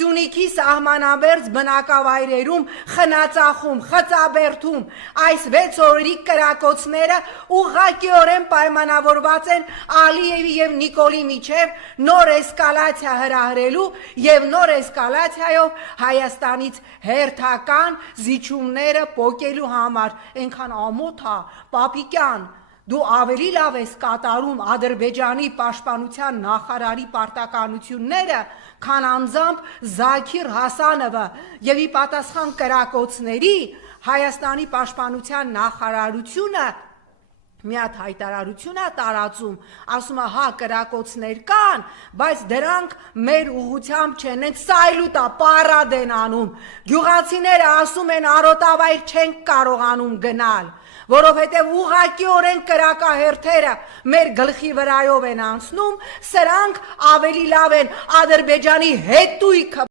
Սյունիքի սահմանամերձ բնակավայրերում խնածախում, խծաբերդում այս 6 օրերի կրակոցները ուղղակիորեն պայմանավորված են Ալիևի եւ Նիկոլի միջև նոր էսկալացիա հրահրելու եւ նոր էսկալացիայով Հայաստանից հերթական զիջումները պոկելու համար։ Այնքան ամոթ է, Պապիկյան, դու ավելի լավ ես կատարում Ադրբեջանի պաշտպանության նախարարի պարտականությունները, քան անձամբ Զաքիր Հասանովը եւ ի պատասխան կրակոցների Հայաստանի պաշտպանության նախարարությունը մի հատ հայտարարություն է տարածում, ասում է հա կրակոցներ կան, բայց դրանք մեր ուղղությամբ չեն, են սայլուտա պարադ են անում, գյուղացիները ասում են արոտավայր չենք կարողանում գնալ, որովհետև ուղղակիորեն կրակահերթերը մեր գլխի վրայով են անցնում, սրանք ավելի լավ են Ադրբեջանի հետույքը